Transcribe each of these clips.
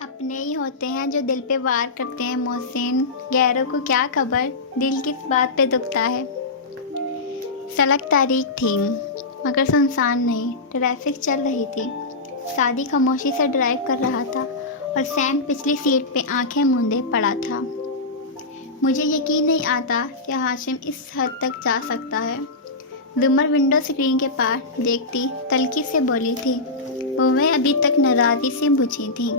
اپنے ہی ہوتے ہیں جو دل پہ وار کرتے ہیں محسن، غیروں کو کیا خبر دل کس بات پہ دکھتا ہے۔ سڑک تاریک تھی مگر سنسان نہیں، ٹریفک چل رہی تھی۔ سعدی خاموشی سے ڈرائیو کر رہا تھا اور سیم پچھلی سیٹ پہ آنکھیں موندے پڑا تھا۔ مجھے یقین نہیں آتا کہ ہاشم اس حد تک جا سکتا ہے، زمر ونڈو اسکرین کے پار دیکھتی تلخی سے بولی تھی۔ وہ ابھی تک ناراضی سے بجھی تھیں۔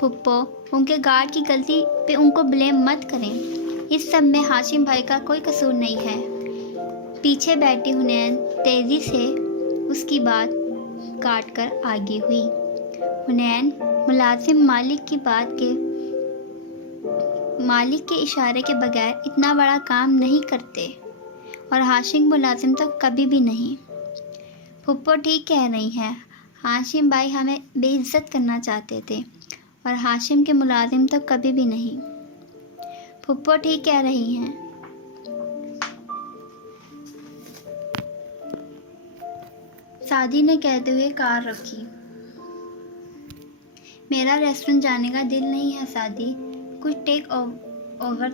پھپھو، ان کے گارڈ کی غلطی پہ ان کو بلیم مت کریں، اس سب میں ہاشم بھائی کا کوئی قصور نہیں ہے۔ پیچھے بیٹھی حنین تیزی سے اس کی بات کاٹ کر آگے ہوئی۔ حنین، ملازم مالک کے اشارے کے بغیر اتنا بڑا کام نہیں کرتے، اور ہاشم ملازم تو کبھی بھی نہیں۔ پھپھو ٹھیک کہہ رہی ہیں، ہاشم بھائی ہمیں بے عزت کرنا چاہتے تھے، اور ہاشم کے ملازم تو کبھی بھی نہیں۔ پھپھو ٹھیک کہہ رہی ہیں۔ سعدی نے کہتے ہوئے کار رکھی۔ میرا ریسٹورنٹ جانے کا دل نہیں ہے سعدی، کچھ ٹیک اوور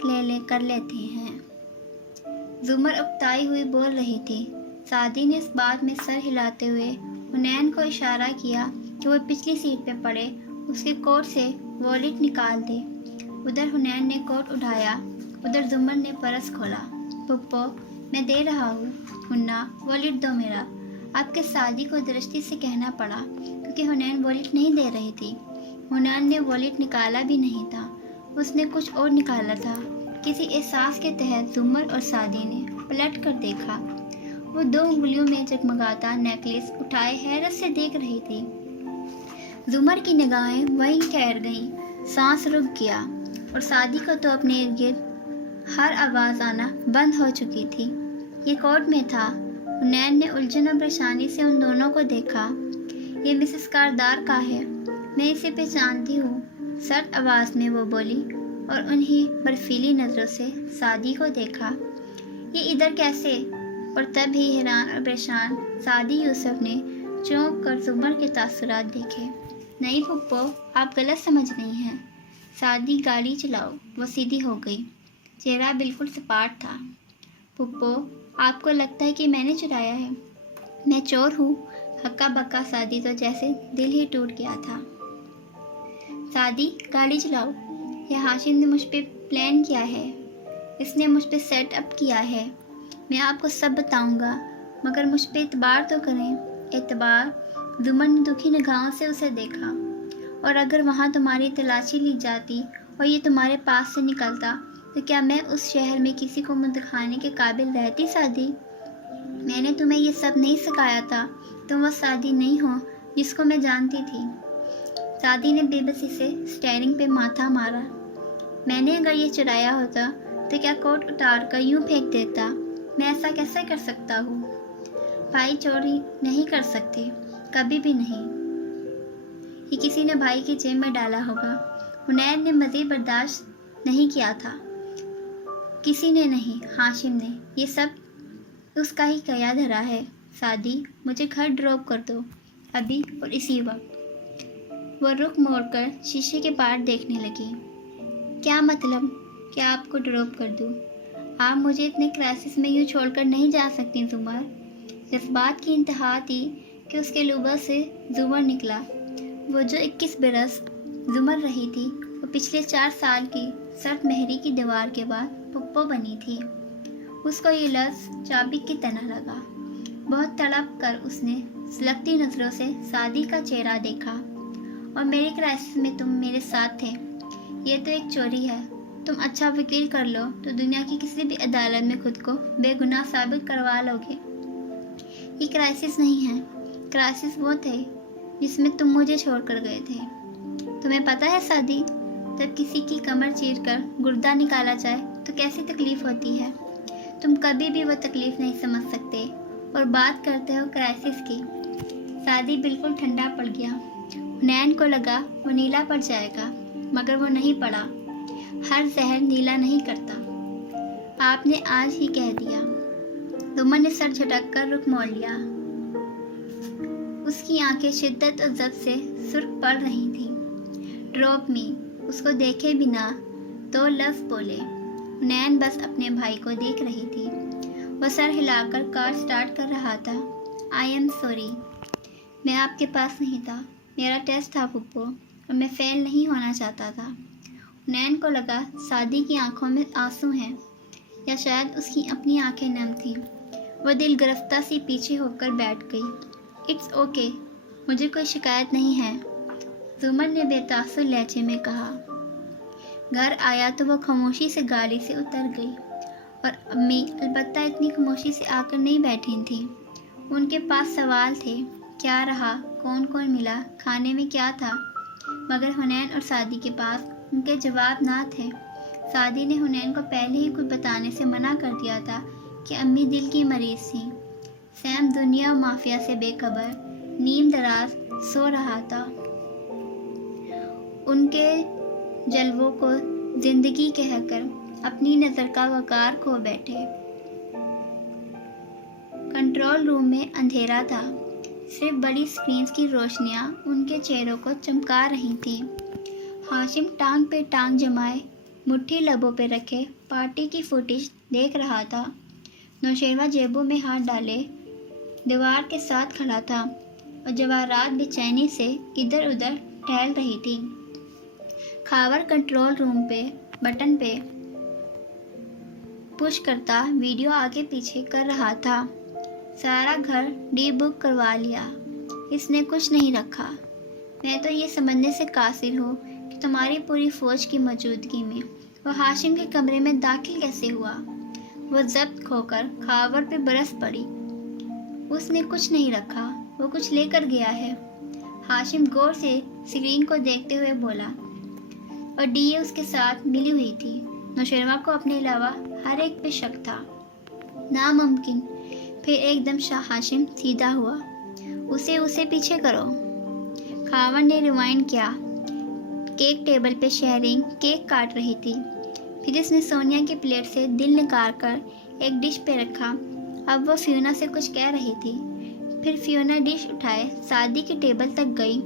کر لیتے ہیں۔ زمر اکتائی ہوئی بول رہی تھی۔ سعدی نے اس بات میں سر ہلاتے ہوئے حنین کو اشارہ کیا کہ وہ پچھلی سیٹ پہ پڑے، اس کے کوٹ سے والیٹ نکال دے۔ ادھر حنین نے کوٹ اٹھایا، ادھر زمر نے پرس کھولا۔ پھپھو، میں دے رہا ہوں۔ ہنا، والیٹ دو میرا۔ آپ کے سعدی کو درستی سے کہنا پڑا کیونکہ حنین والیٹ نہیں دے رہی تھی۔ حنین نے والیٹ نکالا بھی نہیں تھا، اس نے کچھ اور نکالا تھا۔ کسی احساس کے تحت زمر اور سعدی نے پلٹ کر دیکھا۔ وہ 2 انگلیوں میں جگمگاتا نیکلیس اٹھائے حیرت سے دیکھ رہی تھی۔ زمر کی نگاہیں وہیں ٹھہر گئیں، سانس رک گیا، اور سعدی کو تو اپنے ارد گرد ہر آواز آنا بند ہو چکی تھی۔ یہ کوٹ میں تھا۔ حنین نے الجھن اور پریشانی سے ان دونوں کو دیکھا۔ یہ مسز کاردار کا ہے، میں اسے پہچانتی ہوں، سرد آواز میں وہ بولی، اور انہی برفیلی نظروں سے سعدی کو دیکھا۔ یہ ادھر کیسے؟ اور تب ہی حیران اور پریشان سعدی یوسف نے چونک کر زمر کے تاثرات دیکھے۔ نہیں پھپھو، آپ غلط سمجھ رہی ہیں۔ سعدی، گاڑی چلاؤ۔ وہ سیدھی ہو گئی، چہرہ بالکل سپاٹ تھا۔ پھپھو، آپ کو لگتا ہے کہ میں نے چرایا ہے؟ میں چور ہوں؟ ہکا بکا سعدی تو جیسے دل ہی ٹوٹ گیا تھا۔ سعدی، گاڑی چلاؤ۔ یہ ہاشم نے مجھ پہ پلان کیا ہے، اس نے مجھ پہ سیٹ اپ کیا ہے۔ میں آپ کو سب بتاؤں گا، مگر مجھ پہ اعتبار تو کریں۔ اعتبار؟ زمر نے دکھی نگاہوں سے اسے دیکھا۔ اور اگر وہاں تمہاری تلاشی لی جاتی اور یہ تمہارے پاس سے نکلتا تو کیا میں اس شہر میں کسی کو منہ دکھانے کے قابل رہتی سعدی؟ میں نے تمہیں یہ سب نہیں سکھایا تھا، تم وہ سعدی نہیں ہو جس کو میں جانتی تھی۔ سعدی نے بے بسی سے اسٹیئرنگ پہ ماتھا مارا۔ میں نے اگر یہ چرایا ہوتا تو کیا کوٹ اتار کر یوں پھینک دیتا؟ میں ایسا کیسے کر سکتا ہوں؟ بھائی چوری نہیں کر سکتے، کبھی بھی نہیں۔ یہ کسی نے بھائی کی جیب میں ڈالا ہوگا۔ حنین نے مزید برداشت نہیں کیا تھا۔ کسی نے نہیں، ہاشم نے۔ یہ سب اس کا ہی کیا دھرا ہے۔ سعدی، مجھے گھر ڈراپ کر دو، ابھی اور اسی وقت۔ وہ رخ موڑ کر شیشے کے پار دیکھنے لگی۔ کیا مطلب کہ آپ کو ڈراپ کر دوں؟ آپ مجھے اتنے کرائسس میں یوں چھوڑ کر نہیں جا سکتی زمر۔ جذبات کی انتہا تھی کہ اس کے لبوں سے زمر نکلا۔ وہ جو 21 برس زمر رہی تھی، وہ پچھلے 4 سال کی سرد مہری کی دیوار کے بعد پھپھو بنی تھی۔ اس کو یہ لفظ چابک کی طرح لگا۔ بہت تڑپ کر اس نے سلگتی نظروں سے سعدی کا چہرہ دیکھا۔ اور میرے کرائسس میں تم میرے ساتھ تھے۔ یہ تو ایک چوری ہے، تم اچھا وکیل کر لو تو دنیا کی کسی بھی عدالت میں خود کو بے گناہ ثابت کروا لو گے۔ یہ کرائسس نہیں ہے، کرائسس وہ تھے جس میں تم مجھے چھوڑ کر گئے تھے۔ تمہیں پتہ ہے سعدی، جب کسی کی کمر چیر کر گردہ نکالا جائے تو کیسی تکلیف ہوتی ہے؟ تم کبھی بھی وہ تکلیف نہیں سمجھ سکتے، اور بات کرتے ہو کرائسس کی۔ سعدی بالکل ٹھنڈا پڑ گیا۔ حنین کو لگا وہ نیلا پڑ جائے گا، مگر وہ نہیں پڑا۔ ہر زہر نیلا نہیں کرتا۔ آپ نے آج ہی کہہ دیا۔ زمر نے سر جھٹک کر رخ موڑ لیا۔ اس کی آنکھیں شدت اور ضبط سے سرخ پڑ رہی تھیں۔ Drop me. उसको देखे बिना दो लफ्ज़ बोले। हुनैन बस अपने भाई को देख रही थी। वो सर हिलाकर कार स्टार्ट कर रहा था। आई एम सॉरी, मैं आपके पास नहीं था। मेरा टेस्ट था पुप्पो और मैं फेल नहीं होना चाहता था। हुनैन को लगा सादी की आंखों में आंसू हैं, या शायद उसकी अपनी आंखें नम थीं। वह दिल गिरफ्ता सी पीछे होकर बैठ गई। इट्स ओके, मुझे कोई शिकायत नहीं है, जुमर ने बेतासुर लहजे में कहा। घर आया तो वह खामोशी से गाड़ी से उतर गई और अम्मी अलबत्ता इतनी खामोशी से आकर नहीं बैठी थी। उनके पास सवाल थे, क्या रहा, कौन कौन मिला, खाने में क्या था, मगर हुनैन और सादी के पास उनके जवाब ना थे। सादी ने हुनैन को पहले ही कुछ बताने से मना कर दिया था कि अम्मी दिल की मरीज थी। सैम दुनिया और माफिया से बेखबर नीम दराज सो रहा था। उनके जलवों को जिंदगी कहकर अपनी नज़र का वकार खो बैठे। कंट्रोल रूम में अंधेरा था। सिर्फ बड़ी स्क्रीन की रोशनियां उनके चेहरों को चमका रही थीं। हाशिम टांग पे टांग जमाए मुट्ठी लबों पे रखे पार्टी की फुटेज देख रहा था। नौशेरवा जेबों में हाथ डाले दीवार के साथ खड़ा था और जवाहरात बेचैनी से इधर उधर टहल रही थी। खावर कंट्रोल रूम पे बटन पे पुश करता वीडियो आगे पीछे कर रहा था। सारा घर डी बुक करवा लिया, इसने कुछ नहीं रखा। मैं तो ये समझने से कासिर हूँ कि तुम्हारी पूरी फौज की मौजूदगी में वो हाशिम के कमरे में दाखिल कैसे हुआ। वो जब्त खोकर खावर पे बरस पड़ी। उसने कुछ नहीं रखा, वो कुछ लेकर गया है। हाशिम गौर से स्क्रीन को देखते हुए बोला और डीए उसके साथ मिली हुई थी। नौशेरवा को अपने अलावा हर एक पे शक था। नामुमकिन। फिर एकदम शाह हाशिम सीधा हुआ। उसे पीछे करो। खावर ने रिवाइंड किया। केक टेबल पे शेरिंग केक काट रही थी। फिर उसने सोनिया की प्लेट से दिल निकाल कर एक डिश पे रखा। अब वो फियोना से कुछ कह रही थी। फिर फियोना डिश उठाए सादी के टेबल तक गई।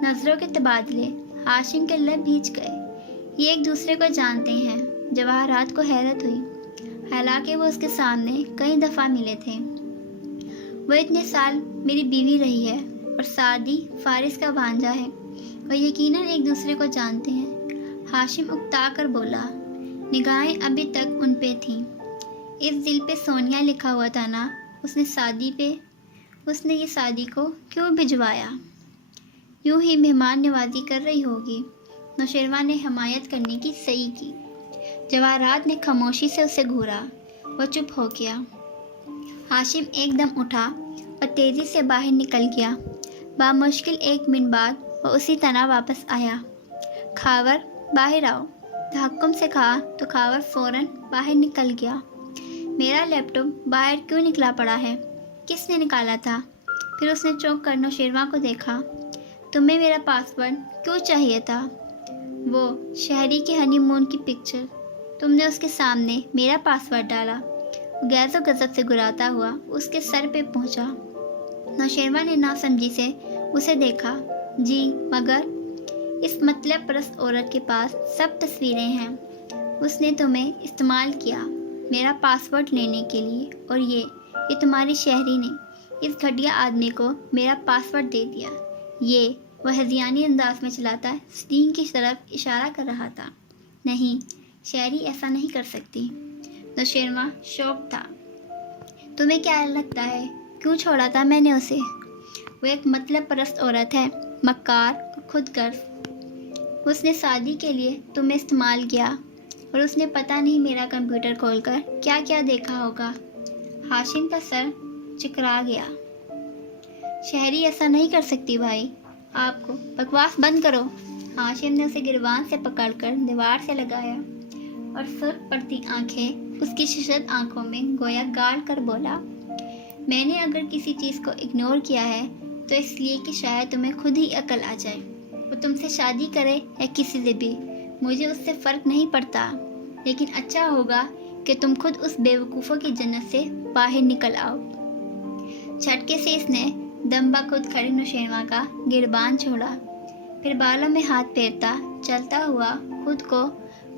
नजरों के तबादले, हाशिम के लब भींच गए। ये एक दूसरे को जानते हैं। जवाहरात को हैरत हुई, हालांकि वो उसके सामने कई दफ़ा मिले थे। वो इतने साल मेरी बीवी रही है और सादी फारिस का भांजा है। वो यकीनन एक दूसरे को जानते हैं। हाशिम उकता कर बोला। निगाहें अभी तक उन पे थीं। इस दिल पे सोनिया लिखा हुआ था ना, उसने ये सादी को क्यों भिजवाया? यूं ही मेहमान नवाजी कर रही होगी। नौशेरवा ने हमायत करने की सही की। जवाहरात ने खामोशी से उसे घूरा। वो चुप हो गया। हाशिम एकदम उठा और तेज़ी से बाहर निकल गया। बामुश्किल 1 मिनट बाद वो उसी तरह वापस आया। खावर बाहर आओ, तहक्कुम से कहा तो खावर फ़ौरन बाहर निकल गया। मेरा लैपटॉप बाहर क्यों निकला पड़ा है? किसने निकाला था? फिर उसने चौंक कर नौशेरवा को देखा। तुम्हें मेरा पासवर्ड क्यों चाहिए था? वो शहरी के हनीमून की पिक्चर, तुमने उसके सामने मेरा पासवर्ड डाला। गैज़ो गज़ब से गुराता हुआ उसके सर पे पहुंचा। नौशेरवा ने नासमझी से उसे देखा। जी, मगर इस मतलब परस्त औरत के पास सब तस्वीरें हैं। उसने तुम्हें इस्तेमाल किया मेरा पासवर्ड लेने के लिए, और ये तुम्हारी शहरी ने इस घटिया आदमी को मेरा पासवर्ड दे दिया। ये वह हज़ियानी अंदाज में चलाता स्टीन की तरफ इशारा कर रहा था। नहीं, शहरी ऐसा नहीं कर सकती। नौशेरवा शौक था। तुम्हें क्या लगता है क्यों छोड़ा था मैंने उसे? वो एक मतलब परस्त औरत है, मक्कार और खुदगर्ज। उसने शादी के लिए तुम्हें इस्तेमाल किया और उसने पता नहीं मेरा कंप्यूटर खोलकर क्या क्या देखा होगा। हाशिम का सर चिकरा गया। शहरी ऐसा नहीं कर सकती भाई, आपको बकवास बंद करो। हाशिम ने उसे गिरबान से पकड़कर दीवार से लगाया और सुर्ख पड़ती आंखें उसकी शिशद आंखों में गोया गाड़ कर बोला, मैंने अगर किसी चीज़ को इग्नोर किया है तो इसलिए कि शायद तुम्हें खुद ही अकल आ जाए। वो तुमसे शादी करे या किसी से भी, मुझे उससे फ़र्क नहीं पड़ता, लेकिन अच्छा होगा कि तुम खुद उस बेवकूफ़ों की जन्नत से बाहर निकल आओ। झटके से इसने दम बखुद खड़े नौशेरवा का गिरबान छोड़ा, फिर बालों में हाथ फेरता चलता हुआ खुद को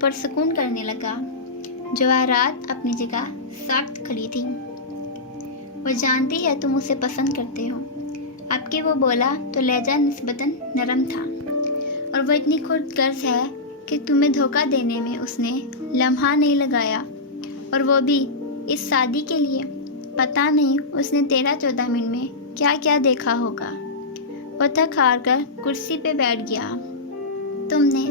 पुरसुकून करने लगा। जवाहरात अपनी जगह सख्त खड़ी थी। वो जानती है तुम उसे पसंद करते हो। अब कि वो बोला तो लहजा निस्बतन नरम था, और वो इतनी खुदगर्ज है कि तुम्हें धोखा देने में उसने लम्हा नहीं लगाया, और वो भी इस शादी के लिए। पता नहीं उसने 13-14 मिनट में क्या क्या देखा होगा। वो थक हार कर कुर्सी पे बैठ गया। तुमने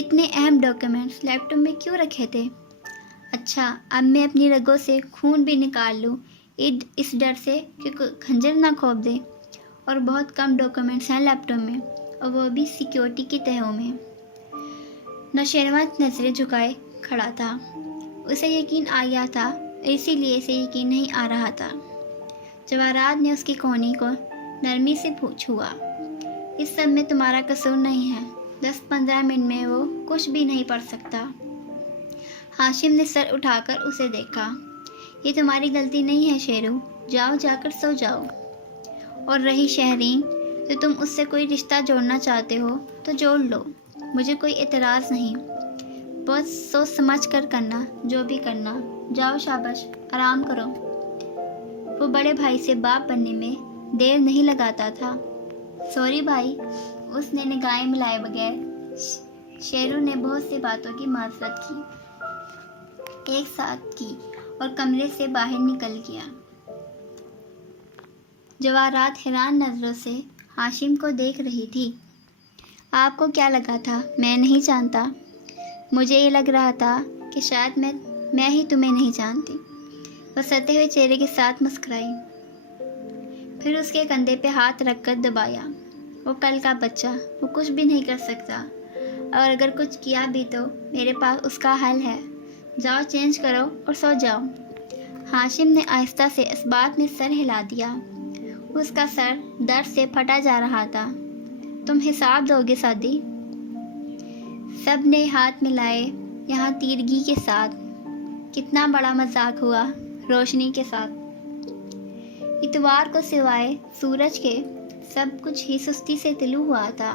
इतने अहम डॉक्यूमेंट्स लैपटॉप में क्यों रखे थे? अच्छा, अब मैं अपनी रगों से खून भी निकाल लूँ इस डर से कि खंजर ना खोप दे। और बहुत कम डॉक्यूमेंट्स हैं लैपटॉप में, और वो भी सिक्योरिटी की तहों में। नौशेरवा नजरें झुकाए खड़ा था। उसे यकीन आ गया था, इसीलिए इसे यकीन नहीं आ रहा था। जवाहरात ने उसकी कोहनी को नरमी से छुआ। इस सब में तुम्हारा कसूर नहीं है। 10-15 मिनट में वो कुछ भी नहीं पढ़ सकता। हाशिम ने सर उठाकर उसे देखा। ये तुम्हारी गलती नहीं है शेरू, जाओ जाकर सो जाओ। और रही शहरीन, तो तुम उससे कोई रिश्ता जोड़ना चाहते हो तो जोड़ लो, मुझे कोई एतराज़ नहीं। बहुत सोच समझ कर करना, जो भी करना। जाओ, शाबाश, आराम करो। वो बड़े भाई से बाप बनने में देर नहीं लगाता था। सॉरी भाई, उसने निगाहें मिलाए बगैर शेरू ने बहुत सी बातों की माजरत की, एक साथ की, और कमरे से बाहर निकल गया। जवाहरात हैरान नज़रों से हाशिम को देख रही थी। आपको क्या लगा था मैं नहीं जानता? मुझे ये लग रहा था कि शायद मैं ही तुम्हें नहीं जानती। वह सते हुए चेहरे के साथ मुस्कुराई, फिर उसके कंधे पे हाथ रखकर दबाया। वो कल का बच्चा, वो कुछ भी नहीं कर सकता, और अगर कुछ किया भी तो मेरे पास उसका हल है। जाओ, चेंज करो और सो जाओ। हाशिम ने आहिस्ता से इस बात में सर हिला दिया। उसका सर दर्द से फटा जा रहा था। तुम हिसाब दोगे सादी? सब ने हाथ मिलाए, यहाँ तीरगी के साथ। कितना बड़ा मजाक हुआ, रोशनी के साथ। इतवार को सिवाय सूरज के सब कुछ ही सुस्ती से तिलू हुआ था।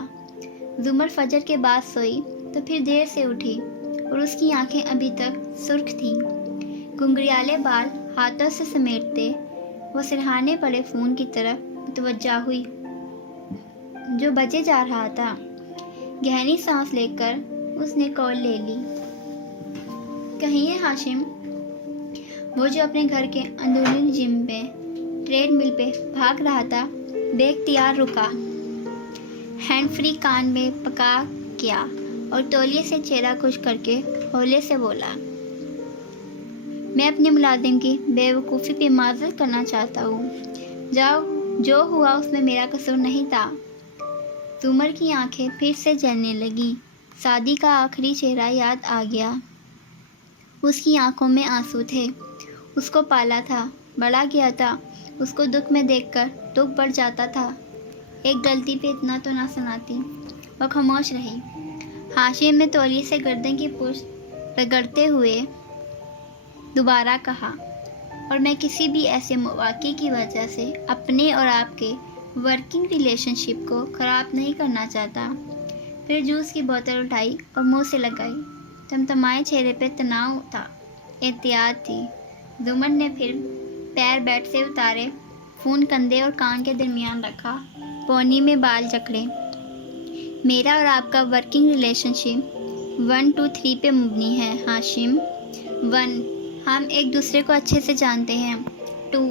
जुमर फजर के बाद सोई तो फिर देर से उठी, और उसकी आंखें अभी तक सुर्ख थीं। घुंघरियाले बाल हाथों से समेटते वो सिरहाने पड़े फ़ोन की तरफ मुतवज्जा हुई, जो बजे जा रहा था। गहरी सांस लेकर उसने कॉल ले ली। कहिए हाशिम। वो जो अपने घर के अंदरूनी जिम पे ट्रेडमिल पे भाग रहा था, बेख्तियार रुका, हैंड फ्री कान में पका किया और तौलिए से चेहरा खुश करके हौले से बोला, मैं अपने मुलाजिम की बेवकूफ़ी पे माजरत करना चाहता हूँ। जाओ, जो हुआ उसमें मेरा कसूर नहीं था। जुमर की आंखें फिर से जलने लगी। शादी का आखिरी चेहरा याद आ गया। उसकी आंखों में आंसू थे। उसको पाला था, बड़ा किया था। उसको दुख में देखकर दुख बढ़ जाता था। एक गलती पे इतना तो ना सुनाती। वह खामोश रही। हाशिम ने तौलिए से गर्दन की पुष्ट रगड़ते हुए दोबारा कहा, और मैं किसी भी ऐसे मौके की वजह से अपने और आपके वर्किंग रिलेशनशिप को ख़राब नहीं करना चाहता। फिर जूस की बोतल उठाई और मुंह से लगाई। तमतमाए चेहरे पे तनाव था, एहतियात थी। जुमन ने फिर पैर बेड से उतारे, फ़ोन कंधे और कान के दरमियान रखा, पौनी में बाल जकड़े। मेरा और आपका वर्किंग रिलेशनशिप 1 2 3 पे मबनी है हाशिम। 1, हम एक दूसरे को अच्छे से जानते हैं। 2,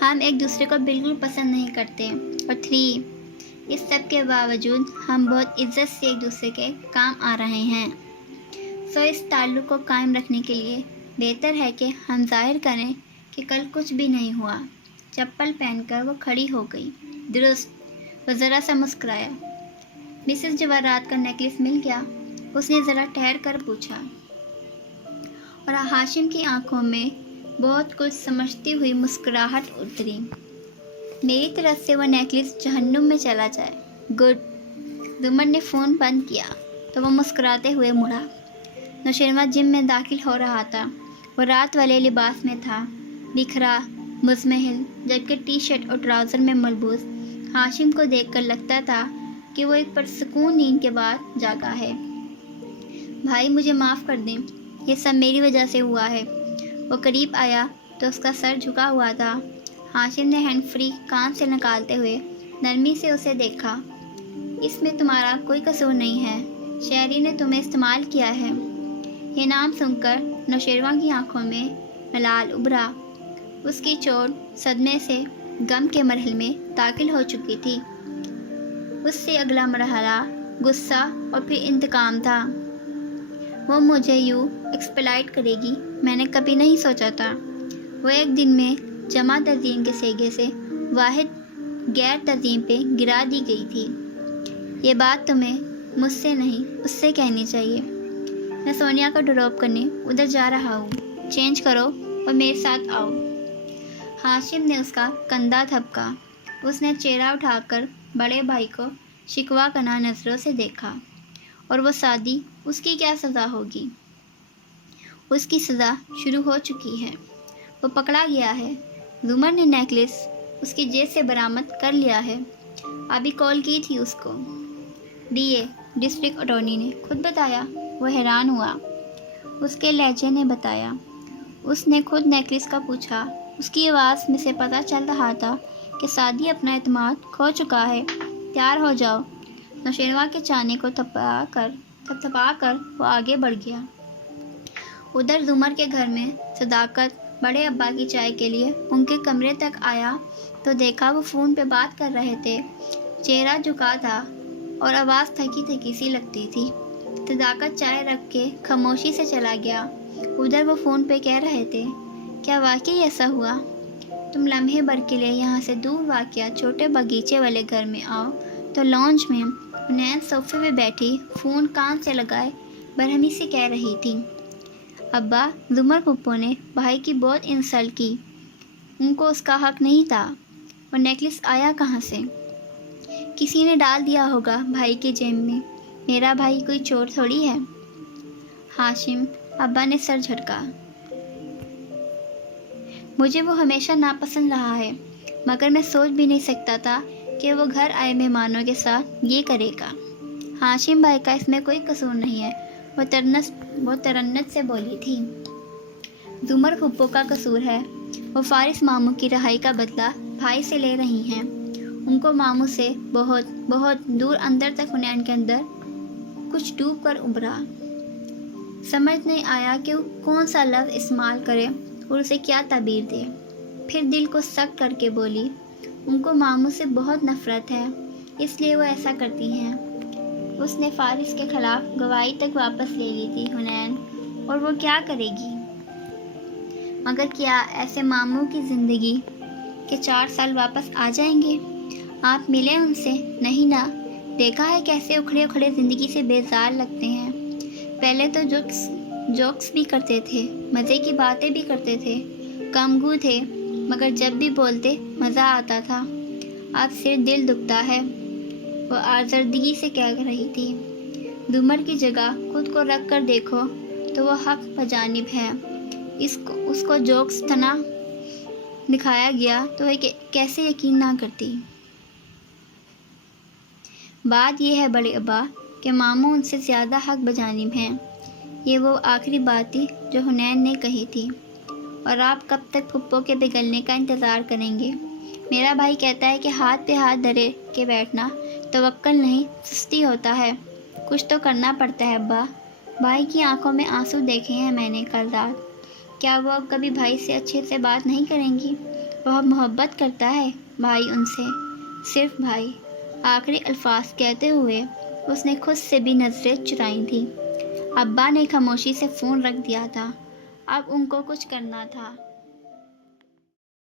हम एक दूसरे को बिल्कुल पसंद नहीं करते। और 3, इस सब के बावजूद हम बहुत इज्जत से एक दूसरे के काम आ रहे हैं। सो इस ताल्लुक़ को कायम रखने के लिए बेहतर है कि हम जाहिर करें कि कल कुछ भी नहीं हुआ। चप्पल पहनकर वो खड़ी हो गई। दुरुस्त। वो ज़रा सा मुस्कुराया। मिसेस जवाहरात का नेकलेस मिल गया? उसने ज़रा ठहर कर पूछा, और हाशिम की आंखों में बहुत कुछ समझती हुई मुस्कुराहट उतरी। मेरी तरफ से वह नेकलेस जहन्नुम में चला जाए। गुड। जुमर ने फ़ोन बंद किया तो वह मुस्कुराते हुए मुड़ा। नौशेरवा जिम में दाखिल हो रहा था। वो रात वाले लिबास में था, बिखरा, मुज़महिल, जबकि टी शर्ट और ट्राउज़र में मलबूस। हाशिम को देखकर लगता था कि वो एक पुरसुकून नींद के बाद जागा है। بھائی مجھے معاف کر دیں، یہ سب میری وجہ سے ہوا ہے۔ وہ قریب آیا تو اس کا سر جھکا ہوا تھا۔ ہاشم نے ہینڈ فری کان سے نکالتے ہوئے نرمی سے اسے دیکھا۔ اس میں تمہارا کوئی قصور نہیں ہے، شہری نے تمہیں استعمال کیا ہے۔ یہ نام سن کر نوشیروان کی آنکھوں میں ملال ابھرا۔ اس کی چوٹ صدمے سے غم کے مرحلے میں داخل ہو چکی تھی۔ اس سے اگلا مرحلہ غصہ اور پھر انتقام تھا۔ وہ مجھے یوں ایکسپلائٹ کرے گی، میں نے کبھی نہیں سوچا تھا۔ وہ ایک دن میں جمع تنظیم کے سیگے سے واحد غیر تنظیم پہ گرا دی گئی تھی۔ یہ بات تمہیں مجھ سے نہیں اس سے کہنی چاہیے۔ میں سونیا کو ڈراپ کرنے ادھر جا رہا ہوں، چینج کرو اور میرے ساتھ آؤ۔ ہاشم نے اس کا کندھا تھپکا۔ اس نے چہرہ اٹھا کر بڑے بھائی کو شکوہ کناں نظروں سے دیکھا۔ اور وہ سعدی، اس کی کیا سزا ہوگی؟ اس کی سزا شروع ہو چکی ہے، وہ پکڑا گیا ہے۔ زمر نے نیکلس اس کی جیب سے برآمد کر لیا ہے، ابھی کال کی تھی اس کو۔ ڈی اے ڈسٹرکٹ اٹارنی نے خود بتایا؟ وہ حیران ہوا۔ اس کے لہجے نے بتایا۔ اس نے خود نیکلس کا پوچھا۔ اس کی آواز میں سے پتہ چل رہا تھا کہ سعدی اپنا اعتماد کھو چکا ہے۔ تیار ہو جاؤ۔ نوشیروان کے چانے کو تھپتھپا کر وہ آگے بڑھ گیا۔ ادھر زمر کے گھر میں صداقت بڑے ابا کی چائے کے لیے ان کے کمرے تک آیا تو دیکھا وہ فون پہ بات کر رہے تھے۔ چہرہ جھکا تھا اور آواز تھکی تھکی سی لگتی تھی۔ صداقت چائے رکھ کے خاموشی سے چلا گیا۔ ادھر وہ فون پہ کہہ رہے تھے، کیا واقعی ایسا ہوا؟ تم لمحے بھر کے لیے یہاں سے دور واقع چھوٹے باغیچے والے گھر میں آؤ تو لانج میں حنین صوفے پہ بیٹھی فون کان سے لگائے برہمی سے کہہ رہی تھی، ابا، زمر پھپھو نے بھائی کی بہت انسلٹ کی، ان کو اس کا حق نہیں تھا۔ اور نیکلس آیا کہاں سے؟ کسی نے ڈال دیا ہوگا بھائی کے جیب میں، میرا بھائی کوئی چور تھوڑی ہے۔ ہاشم ابا نے سر جھٹکا۔ مجھے وہ ہمیشہ ناپسند رہا ہے، مگر میں سوچ بھی نہیں سکتا تھا کہ وہ گھر آئے مہمانوں کے ساتھ یہ کرے گا۔ ہاشم بھائی کا اس میں کوئی قصور نہیں ہے، وہ ترنت سے بولی تھی۔ زمر پھپھو کا قصور ہے، وہ فارس ماموں کی رہائی کا بدلہ بھائی سے لے رہی ہیں۔ ان کو ماموں سے بہت بہت دور اندر تک حنین کے اندر کچھ ڈوب کر ابھرا۔ سمجھ نہیں آیا کہ وہ کون سا لفظ استعمال کرے اور اسے کیا تعبیر دے۔ پھر دل کو سخت کر کے بولی، ان کو ماموں سے بہت نفرت ہے، اس لیے وہ ایسا کرتی ہیں۔ اس نے فارس کے خلاف گواہی تک واپس لے لی تھی حنین، اور وہ کیا کرے گی؟ مگر کیا ایسے ماموں کی زندگی کے 4 سال واپس آ جائیں گے؟ آپ ملے ان سے؟ نہیں نا، دیکھا ہے کیسے اکھڑے اکھڑے زندگی سے بیزار لگتے ہیں۔ پہلے تو جوکس بھی کرتے تھے، مزے کی باتیں بھی کرتے تھے، کم گو تھے، مگر جب بھی بولتے مزہ آتا تھا۔ اب صرف دل دکھتا ہے، وہ آزردگی سے کہہ رہی تھی۔ زمر کی جگہ خود کو رکھ کر دیکھو تو وہ حق بجانب ہے۔ اس کو جوکس تنا دکھایا گیا تو وہ کیسے یقین نہ کرتی۔ بات یہ ہے بڑے ابا کہ ماموں ان سے زیادہ حق بجانب ہیں۔ یہ وہ آخری بات تھی جو حنین نے کہی تھی۔ اور آپ کب تک پھپھو کے پگھلنے کا انتظار کریں گے؟ میرا بھائی کہتا ہے کہ ہاتھ پہ ہاتھ دھرے کے بیٹھنا توکل نہیں، سستی ہوتا ہے۔ کچھ تو کرنا پڑتا ہے ابا۔ بھائی کی آنکھوں میں آنسو دیکھے ہیں میں نے کل رات۔ کیا وہ اب کبھی بھائی سے اچھے سے بات نہیں کریں گی؟ وہ محبت کرتا ہے بھائی ان سے، صرف بھائی۔ آخری الفاظ کہتے ہوئے اس نے خود سے بھی نظریں چرائی تھیں۔ ابا نے خاموشی سے فون رکھ دیا تھا، اب ان کو کچھ کرنا تھا۔